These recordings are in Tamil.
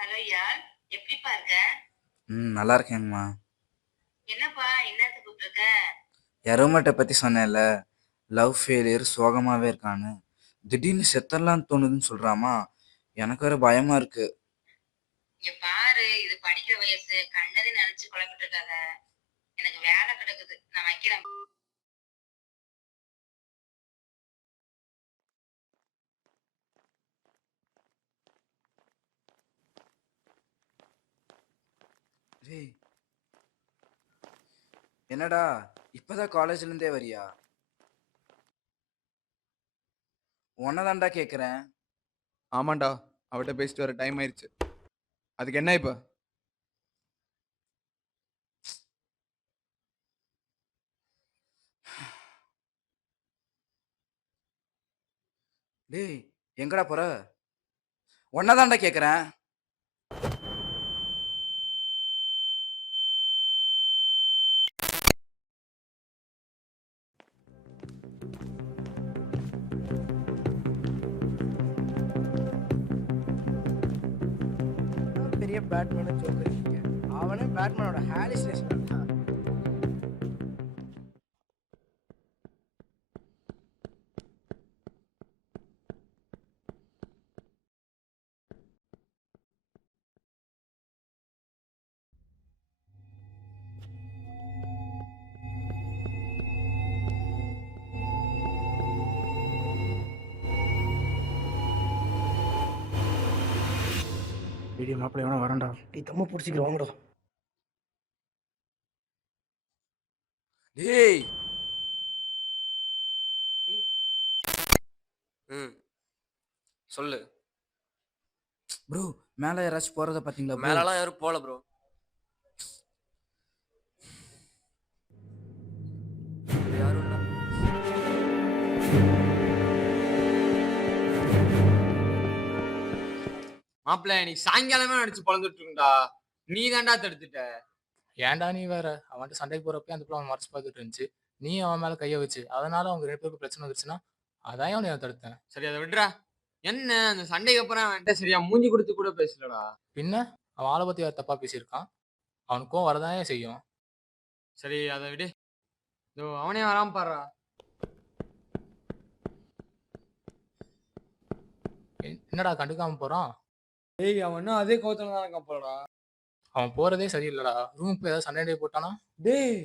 ஹலோ யார், எப்படிப்பா இருக்க? நல்லா இருக்கேங்கம்மா. என்னப்பா, என்னத்துக்கு கூப்பிட்டுருக்க? என் ரூம்மேட்ட பத்தி சொன்னேன்ல, லவ் ஃபெயிலியர் சோகமாவே இருக்கான்னு. திடீர்னு செத்தரலான்னு தோணுதுன்னு சொல்றாமா. எனக்கு வேற பயமா இருக்கு. இங்க பாரு, இது படிக்கிற வயசு, கண்டதை நினைச்சு குழப்பிட்டு இருக்காத. எனக்கு வேலை கிடக்குது, நான் வைக்கிறேன். டேய், என்னடா இப்பதான் காலேஜ்ல இருந்தே வரியா? உன்னதான்டா கேக்குறேன். ஆமாண்டா, அவட்ட பேசிட்டு வர டைம் ஆயிருச்சு. அதுக்கு என்ன இப்ப? டேய், எங்கடா போற? உன்னதான்டா கேக்குறேன். பெரிய பேட்மேன் ஜோக்கர் இருக்கீங்க. அவனே பேட்மேனோட ஹாலிசினேஷன் தான். வீடியோ மாப்பிள்ள எவனா வரண்டா. டீ தம்ம பிடிச்சிக்கிற வாங்கடா. டேய், ம். சொல்லு. ப்ரோ, மேல யாராச்சும் போறத பாத்தீங்களா ப்ரோ? மேலலாம் யாரும் போல ப்ரோ. யாரும் இல்ல. மாப்பிள்ள நீ சாயங்காலமே அடிச்சு பொழந்துட்டு இருக்கா. நீ தான்டா தடுத்துட்ட. ஏன்டா நீ வேற? அவன்கிட்ட சண்டைக்கு போறப்ப அந்த பிள்ளை அவன் மறைச்சு பார்த்துட்டு இருந்துச்சு. நீ அவன் மேல கைய வச்சு அதனால அவங்க 2 பேருக்கு பிரச்சனை வந்துருச்சுன்னா அதான் அவனை தடுத்தேன். சரி அதை விடுறா. என்ன அந்த சண்டைக்கு அப்புறம் அவன்கிட்ட சரியா மூஞ்சி கொடுத்து கூட பேசலடா. பின்ன அவன் ஆளை பத்தி வேற தப்பா பேசியிருக்கான். அவனுக்கும் வரதானே செய்யும். சரி அதை விடு. இதோ அவனே வராம பாடுறா. என்னடா கண்டுக்காம போறான்? டேய் அவன் இன்னும் அதே கோவத்துல தான் இருக்கான் போலடா. அவன் போறதே சரியில்லடா. ரூமுக்கு போய் ஏதாவது சண்டை போட்டானா? டேய்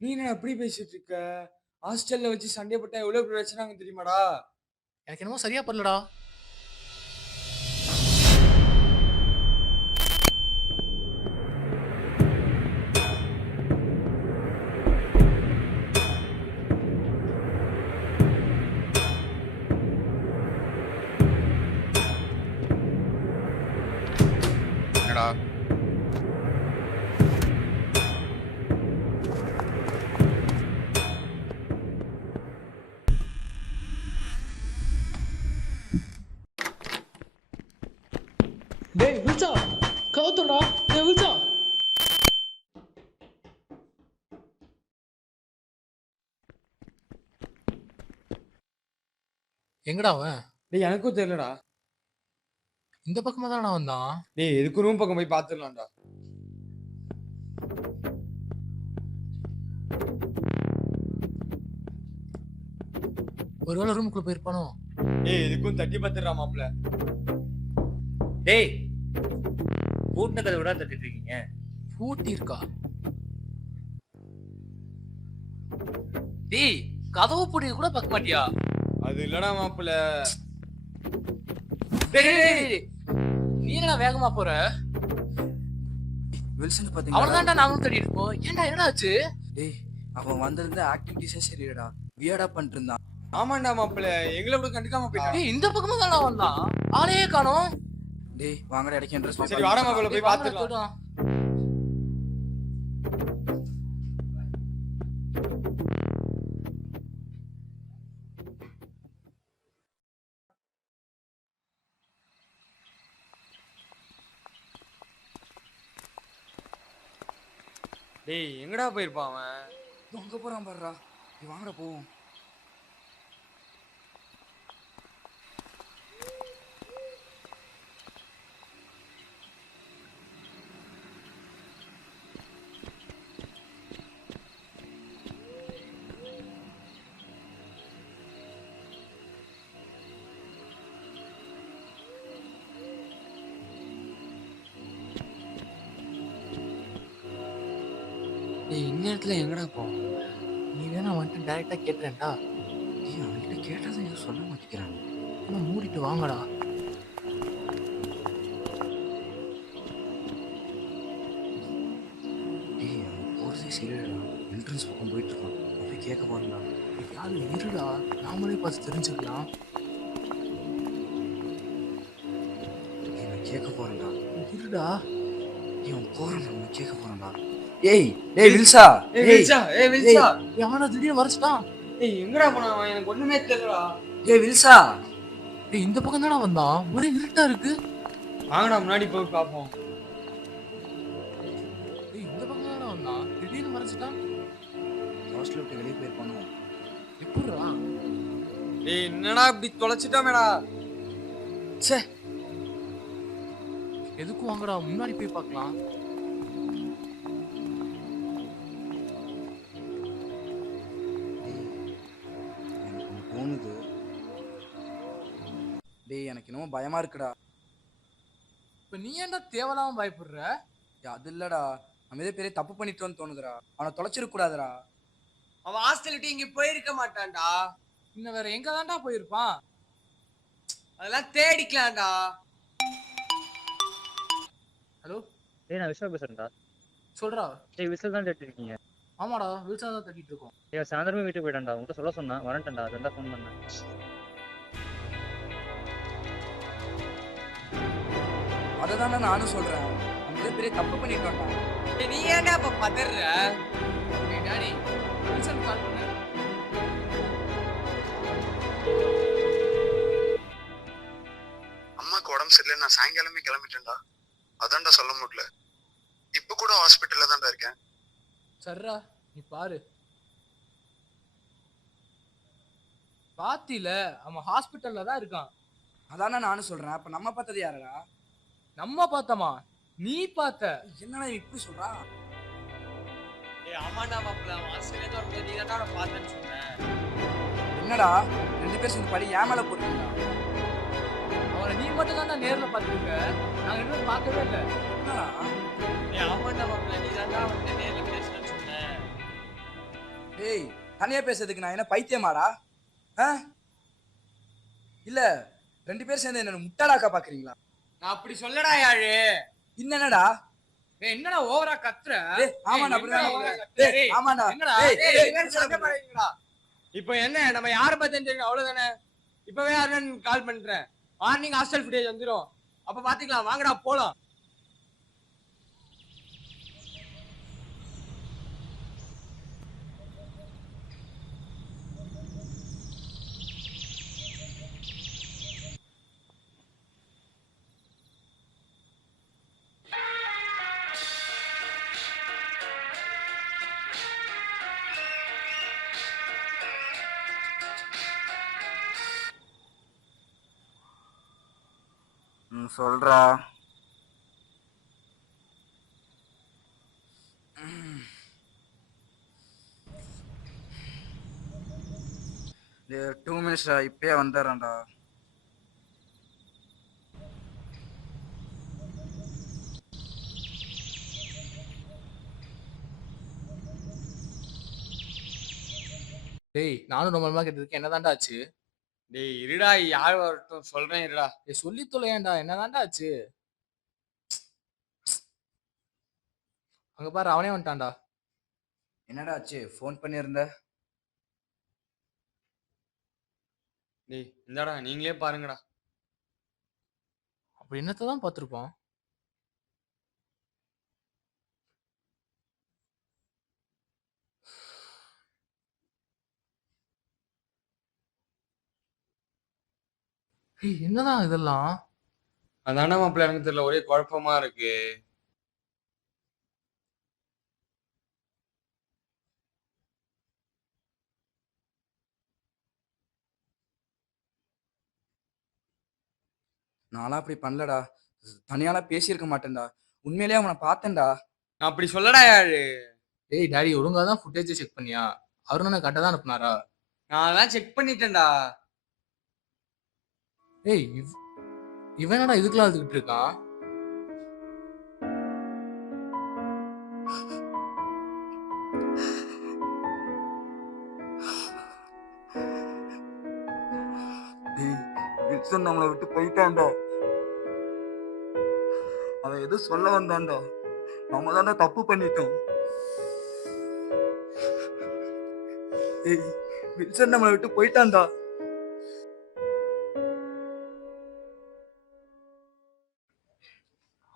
நீ என்ன அப்படி பேசிட்டு இருக்க? ஹாஸ்டல்ல வச்சு சண்டை போட்டா எவ்வளவு பிரச்சனை தெரியுமாடா? எனக்கு என்னமோ சரியா பண்ணலடா. என்னடா? டேய் வில்சா, கவுத்துடா. டேய் வில்சா. எங்கடா அவன்? டேய் எனக்கும் தெரியலடா. இந்த பக்கமா தானடா வந்தான். டேய் எதுக்கு ரூம் பக்கம் போய் பாத்துடலாம்டா. ஒருவேளை ரூமுக்குள்ள போயிருப்பானோ? டேய் எதுக்கும் தட்டி பாத்துடுறா மாப்பிள்ள. டேய், பூட்டின கதை விட தட்டிட்டு இருக்கீங்க. பூட்டி இருக்கா? டேய், கதவு பூட்டி கூட பார்க்க மாட்டியா? அது இல்லடா மாப்பிள்ள. டேய், டேய், டேய், டேய். நீ என்னடா வேகமா போற? வில்சன் பாத்தீங்களா? அவனதான்டா நானும் தேடிட்டு இருக்கோம். ஏன்டா என்னடா ஆச்சு? டேய், அவன் வந்திருந்த ஆக்டிவிட்டிஸே சரியில்லடா. வியர்டா பண்ணிட்டு இருந்தான். ஆமாண்டா மாப்பிள்ள, எங்களை கூட கண்டுக்காம போயிட்டான். டேய், இந்த பக்கமா தான்டா வந்தான். ஆளையே காணோம். டேய், வாங்கடா இடைக்கு ட்ரெஸ். சரி வாடா மாப்பிள்ள போய் டேய், வாங்கடா, பாத்துடலாம். தேடுவோம். டேய் எங்கடா போயிருப்பான் அவன்? அங்க போறான் பாருடா. டேய், வாங்கடா போவோம். டேய் இந்நேரத்துல எங்கடா போவோம்? நீ வேணா வந்துட்டு டைரக்டா கேட்டுறேன்டா. டேய் அவன்கிட்ட கேட்டதும் எதுவும் சொல்ல மாட்டேங்கிறாங்க. ஆனா மூடிட்டு வாங்கடா. டேய் அவன் போறதே சரியில்லடா. என்ட்ரன்ஸ் பக்கம் போயிட்டு இருக்கான். நான் போய் கேட்க போறேன்டா. யாரு இருடா, நாமளே பார்த்து தெரிஞ்சுக்கலாம். டேய் நான் கேட்க போறேன்டா. இருடா. டேய் அவன் போறான்டா. நான் கேட்க போறேன்டா. ஏய் டேய் வில்சா. ஏய் ஏய் வில்சா, ஏய் வில்சா. எவனா திடீர்னு வரைச்சிட்டான். ஏய் எங்கடா போனான் அவன்? எனக்கு ஒண்ணுமே தெரியலடா. ஏய் வில்சா. டேய் இந்த பக்கம் தானே வந்தான். ஒரே இருட்டா இருக்கு. வாங்கடா முன்னாடி போய் பார்ப்போம். டேய் இந்த பக்கம் தானே வந்தான். திடீர்னு வரைச்சிட்டான். ஹாஸ்டல் விட்டு வெளியே போயிருப்பானோ? எப்படிடா? டேய் என்னடா இப்படி தொலைச்சிட்டாமேடா. ச்சே. எதுக்கும் வாங்கடா, முன்னாடி போய் பார்க்கலாம். எனக்கு ஒன்று தோணுது. டேய் எனக்கு என்னமோ பயமா இருக்குடா. இப்ப நீ ஏன்டா தேவலாம பயப்படுற? டேய், அது இல்லடா. நம்ம ஏதோ பெரிய தப்பு பண்ணிட்டோன்னு தோணுதுடா. அவனை தொலைச்சிருக்க கூடாதுடா. அவன் ஹாஸ்டல் விட்டு இங்க போயிருக்க மாட்டான்டா. இன்னும் வேற எங்க தான்டா போயிருப்பான்? அதெல்லாம் தேடிக்கலாம்டா. ஹலோ, டேய் நான் விஸ்வா பேசுறேன்டா. சொல்றா. டேய் விசில் தான் தேடிட்டு இருக்கீங்க. ஆமாடா, வில்சா தான் தட்டிட்டு இருக்கோம். டேய் சாயந்தரமே வீட்டுக்கு போயிட்டான்டா. உங்கள்கிட்ட சொல்ல சொன்னேன் வரேன்டா. அதான் ஃபோன் பண்ணேன். அதை தானே நானும் சொல்றேன். நம்ம ஏதோ பெரிய தப்பு பண்ணிட்டோம்டா. டேய் நீ ஏன்டா இப்ப பதற? டேய் டாடி, வில்சன் கால் பண்ணு. அம்மாக்கு உடம்பு சரியில்லை, நான் சாயங்காலமே கிளம்பிட்டேன்டா. அதான்டா சொல்ல முடியல. இப்ப கூட ஹாஸ்பிட்டல்ல தான்டா இருக்கேன். சர்ரா, நீ பாரு. பாத்தில, அவன் ஹாஸ்பிட்டல்ல தான் இருக்கான். அதானே நானும் சொல்றேன். அப்ப நம்ம பார்த்தது யாரடா? நம்ம பார்த்தமா? நீ பார்த்த? என்னடா இவன் இப்படி சொல்றான்? டேய் ஆமாடா மாப்ள, ஹாஸ்டல்ல இருந்து வரும்போது நீ தான்டா அவனை பார்த்தேன்னு சொன்ன. என்னடா 2 பேர் சேர்ந்து படி ஏன் மேல போடுறீங்களா? அவனை நீ மட்டும் தான்டா நேர்ல பார்த்துருக்க. நாங்க இன்னும் பார்க்கவே இல்லை. என்னடா? டேய் ஆமாடா மாப்ள, நீ தான்டா அவன்கிட்ட நேர்ல பேசணும்னு சொன்ன. டேய் தனியா பேசுறதுக்கு நான் என்ன பைத்தியமாடா? இல்ல 2 பேர் சேர்ந்து என்ன முட்டாளாக்கா பாக்குறீங்களா? நான் அப்படி சொல்லடா யாரு. என்னடா? டேய் என்னடா ஓவரா கத்துற? டேய் ஆமாடா அப்படிதான். ஓவரா கத்துற? டேய் ஆமாடா. என்னடா? டேய், டேய் டேய், இவன் சண்டை போடுறீங்கடா. இப்போ என்ன நம்ம யாரை பத்தி தெரியும் அவ்வளவுதானே. இப்பவே யாருன்னு கால் பண்றேன். மார்னிங் ஹாஸ்டல் ஃபுட்டேஜ் வந்துரும். அப்ப பாத்துக்கலாம். வாங்கடா போலாம். சொல்றா. டேய் 2 மினிட்ஸ்டா, இப்பயே வந்துடுறேன்டா. டேய் நானும் ரொம்ப நாளா கேட்டதுக்கு என்னதான்டா ஆச்சு? டேய் இருடா, யார் வரட்டும் சொல்றேன் இருடா. டேய் சொல்லி தொலையேன்டா, என்னதான்டா ஆச்சு? அங்க பாரு, அவனே வந்துட்டான்டா. என்னடா ஆச்சு? ஃபோன் பண்ணியிருந்த? டேய் இந்தாடா நீங்களே பாருங்கடா. அப்படி என்னத்தை தான் பார்த்துருப்பான்? ஏய் என்னதான் இதெல்லாம்? அதானே மாப்பிள்ள எனக்கு தெரியல, ஒரே குழப்பமா இருக்கு. நான்லாம் அப்படி பண்ணலடா. தனியாலாம் பேசியிருக்க மாட்டேன்டா. உண்மையிலேயே அவனை பார்த்தேன்டா. நான் அப்படி சொல்லடா யாரு. டேய் டாடி, ஒழுங்கா தான் ஃபுட்டேஜ் செக் பண்ணியா? அருணனை கரெக்டாக தான் அனுப்புனாரா? நான் அதெல்லாம் செக் பண்ணிட்டேன்டா. ஏய் இவனடா இதுக்கெல்லாம் அழுதுகிட்டு இருக்கான்? வில்சன் நம்மளை விட்டு போயிட்டான்டா. அவன் எதுவும் சொல்ல வந்தான்டா. நம்ம தான்டா தப்பு பண்ணிட்டோம். ஏய், வில்சன் நம்மளை விட்டு போயிட்டான்டா.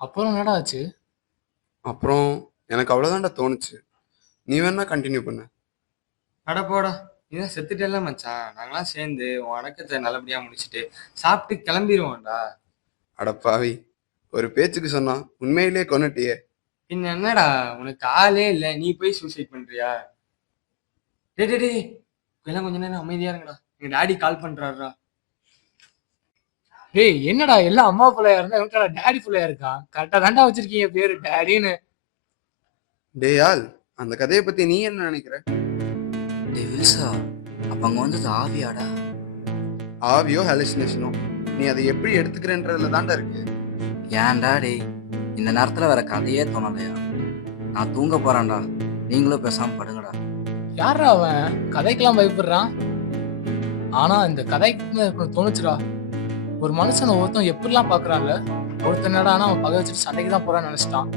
அப்புறம் என்னடா ஆச்சு? அப்புறம் எனக்கு அவ்வளோதான்டா தோணுச்சு. நீ வேணா கண்டினியூ பண்ண. அட போடா, நீதான் செத்துட்டேல மச்சான். நாங்களாம் சேர்ந்து உன் அடக்கத்தை நல்லபடியா முடிச்சுட்டு சாப்பிட்டு கிளம்பிடுவோம்டா. அடப்பாவி, ஒரு பேச்சுக்கு சொன்னா உண்மையிலே கொன்னுட்டியே. பின்ன என்னடா, உனக்கு ஆளே இல்லை, நீ போய் சூசைட் பண்றியா? டேய் டேய் டேய், எல்லாம் கொஞ்ச நேரம் அமைதியா இருங்கடா, எங்க டாடி கால் பண்றாருடா. டேய் என்னடா எல்லாம் அம்மா பிள்ளையா இருந்தா இவன்டா டேடி பிள்ளையா இருக்கான். கரெக்டா தாண்டா வச்சிருக்கீங்க பேரு டேடின்னு. டேயால், அந்த கதையை பத்தி நீ என்ன நினைக்கிற? டேய் வில்சா, அப்ப அங்க வந்தது ஆவியாடா? ஆவியோ ஹாலுசினேஷனோ, நீ அதை எப்படி எடுத்துக்கிறன்றதுல தாண்டா இருக்கு. ஏன்டா டேய், இந்த நேரத்துல வேற கதையே தோணலையா? நான் தூங்க போறேன்டா, நீங்களும் பேசாம படுங்கடா. யாரா அவன் கதைக்கெல்லாம் பயப்படுறான்? ஆனா இந்த கதைக்கு எனக்கு தோணுச்சுடா, ஒரு மனுஷனை ஒருத்தன் எப்படிலாம் பாக்குறான்ல. ஒருத்தன் என்னடானா அவன் பகை வச்சுட்டு சண்டைக்கு தான் போறான்னு நினைச்சிட்டான்.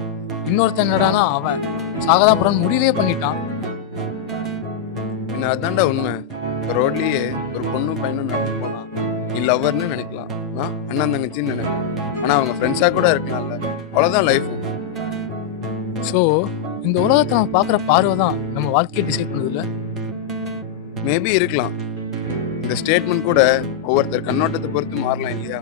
இன்னொருத்தன் என்னடானா அவன் சாகதான் போறான்னு முடிவே பண்ணிட்டான். என்ன அதான்டா உண்மை. ரோட்லயே ஒரு பொண்ணும் பையனும் நடந்து போலாம், நீ லவ்வர்னு நினைக்கலாம், நான் அண்ணன் தங்கச்சின்னு நினைப்பேன். ஆனா அவங்க ஃப்ரெண்ட்ஸா கூட இருக்கலாம்ல. அவ்வளவுதான் லைஃபும். ஸோ இந்த உலகத்தை நம்ம பார்க்குற பார்வை தான் நம்ம வாழ்க்கையை டிசைட் பண்ணுதுல்ல. மேபி இருக்கலாம். இந்த ஸ்டேட்மெண்ட் கூட ஒவ்வொருத்தர் கண்ணோட்டத்தை பொறுத்து மாறலாம் இல்லையா?